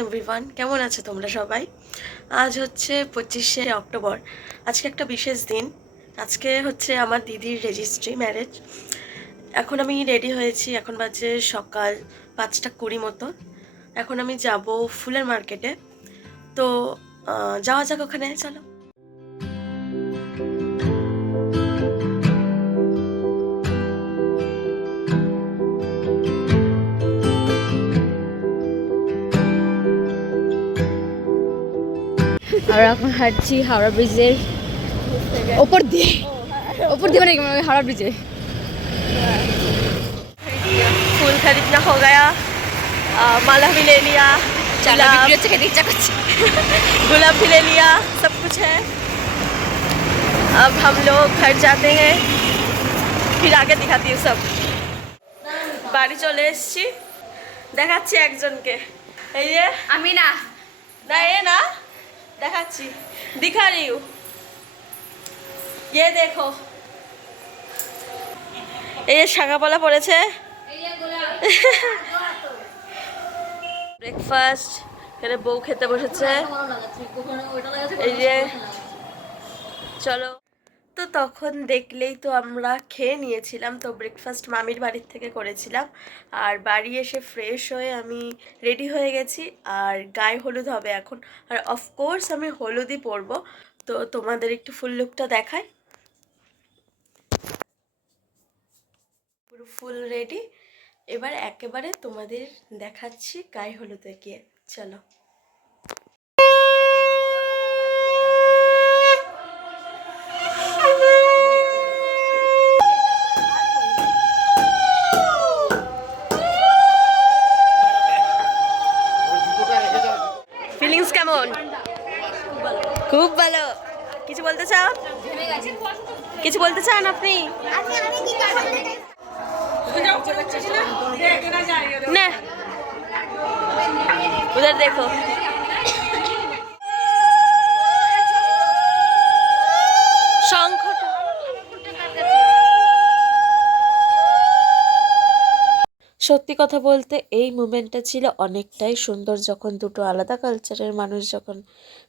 Everyone কেমন আছো তোমরা সবাই? আজ হচ্ছে পঁচিশে অক্টোবর। আজকে একটা বিশেষ দিন। আজকে হচ্ছে আমার দিদির রেজিস্ট্রি ম্যারেজ এখন আমি রেডি হয়েছি। এখন বাজে সকাল পাঁচটা কুড়ি মতো। এখন আমি যাব ফুলের মার্কেটে তো যাওয়া যাক ওখানে, চলো। আমরা এখন হাঁটছি হাওড়া ব্রিজের ওপর দিয়ে ওপর দিয়ে মানে হাওড়া ব্রিজে फूल खरीदना हो गया आ, माला भी ले लिया চালা गुलाब- বিক্রি হচ্ছে খেতে ইচ্ছা করছে गुलाब भी ले लिया सब कुछ है अब हम लोग घर जाते हैं फिर आगे दिखाती हूँ सब বাড়ি চলে এসেছি দেখাচ্ছি একজনকে এই যে আমি না না এ না দেখাচ্ছি দিখা রি हूँ ये देखो এই যে শাঁখাপালা পড়েছে ব্রেকফাস্ট এখানে বউ খেতে বসেছে এই যে চলো তো তখন দেখলেই তো আমরা খেয়ে নিয়েছিলাম। তো ব্রেকফাস্ট মামির বাড়ির থেকে করেছিলাম। আর বাড়ি এসে ফ্রেশ হয়ে আমি রেডি হয়ে গেছি। আর গায়ে হলুদ হবে এখন। আর অফকোর্স আমি হলুদই পরবো। তো তোমাদের একটু ফুল লুকটা দেখাই। পুরো ফুল রেডি এবার একেবারে তোমাদের দেখাচ্ছি গায়ে হলুদে গিয়ে। চলো। খুব ভালো। কিছু বলতে চাও? কিছু বলতে চান আপনি? না। উধার দেখো। সত্যি কথা বলতে এই মুমেন্টটা ছিল অনেকটাই সুন্দর যখন দুটো আলাদা কালচারের মানুষ যখন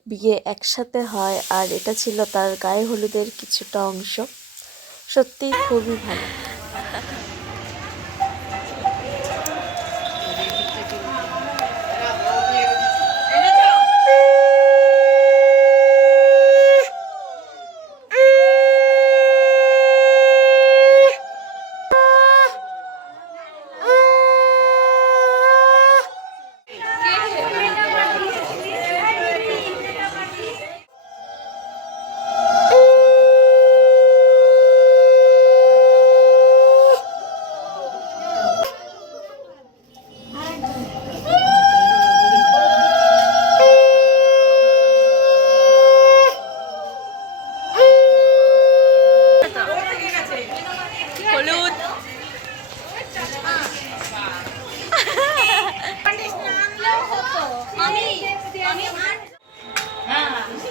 বিয়ে একসাথে হয়, আর এটা ছিল তার গায়ে হলুদের কিছুটা অংশ। সত্যিই খুবই ভালো।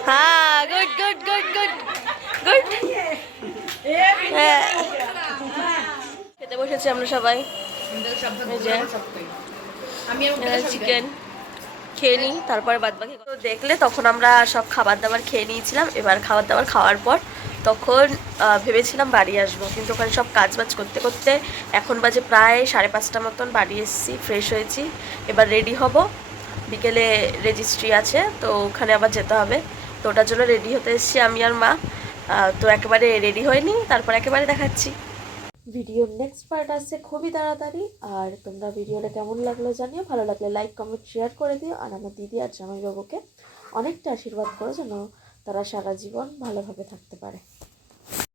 হ্যাঁ গুড গুড হ্যাঁ। খেতে বসেছি আমরা সবাই। চিকেন খেয়ে নিই, তারপরে বাদ বাকি দেখলে তখন আমরা সব খাবার দাবার খেয়ে নিয়েছিলাম। এবার খাবার দাবার খাওয়ার পর তখন ভেবেছিলাম বাড়ি আসব। কিন্তু ওখানে সব কাজ বাজ করতে করতে এখন বাজে প্রায় সাড়ে পাঁচটা মতন। বাড়ি এসেছি ফ্রেশ হয়েছি। এবার রেডি হব। বিকেলে রেজিস্ট্রি আছে, তো ওখানে আবার যেতে হবে। তো ওটার জন্য রেডি হতে এসেছি আমি আর মা। তো একেবারে রেডি হয়নি, তারপর একেবারে দেখাচ্ছি। ভিডিওর নেক্সট পার্ট আসছে খুবই তাড়াতাড়ি, আর তোমরা ভিডিওটা কেমন লাগল জানিও, ভালো লাগলে লাইক কমেন্ট শেয়ার করে দিও, আর আমার দিদি আর জামাইবাবুকে অনেকটা আশীর্বাদ করো যেন তারা সারা জীবন ভালোভাবে থাকতে পারে।